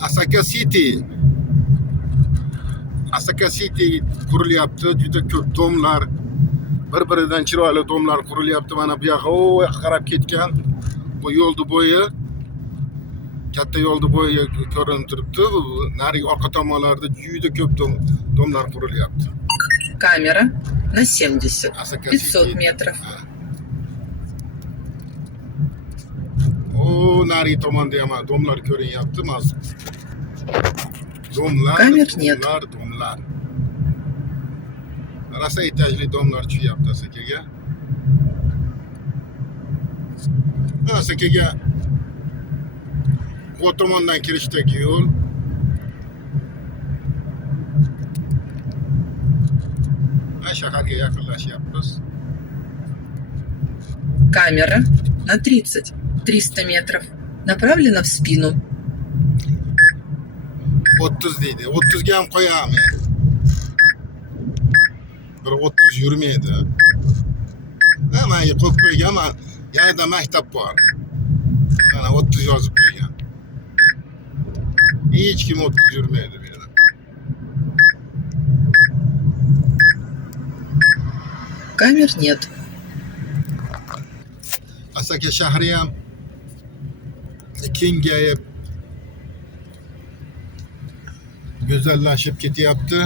Asaka City. Asaka City qurilyapti. Juda ko'p domlar, bir-biridan chiroyli domlar qurilyapti. Mana bu yoqqa o yoqqa qarab ketgan. Bu yo'lni bo'yi, katta yo'lni bo'yi ko'rinib turibdi. Narigi orqa tomonlarda juda ko'p domlar qurilyapti. Камера на 70, Asaka 500 City. метров. O narigi tomonda ham domlar ko'rinyapti. Domlar, Kamer нет. domlar. Rosa etajli domlar tushyapti Asakaga. Asakaga bu tomondan kirishdagi yo'l. Shaharga yaqinlashyapmiz. Камера на 30, 300 метров. Направлена в спину. 30 deydi. 30 ga ham qo'yamiz. Bir 30 yurmaydi. Mana qo'yib qo'ygan, yanada maktab bor. Mana 30 yozib qo'ygan. Hech kim 30 yurmaydi bu yerda. Камер нет. Asaka shahri ham kengayib, go'zallashib ketyapti.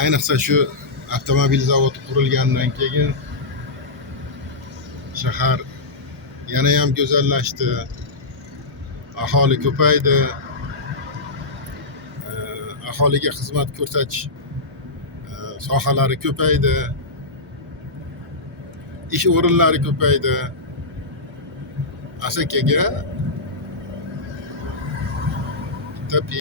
Ayniqsa shu avtomobil zavodi qurilgandan keyin shahar yana ham go'zallashdi. Aholi ko'paydi. Aholiga xizmat ko'rsatish sohalari ko'paydi. Ish o'rinlari ko'paydi. Asakaga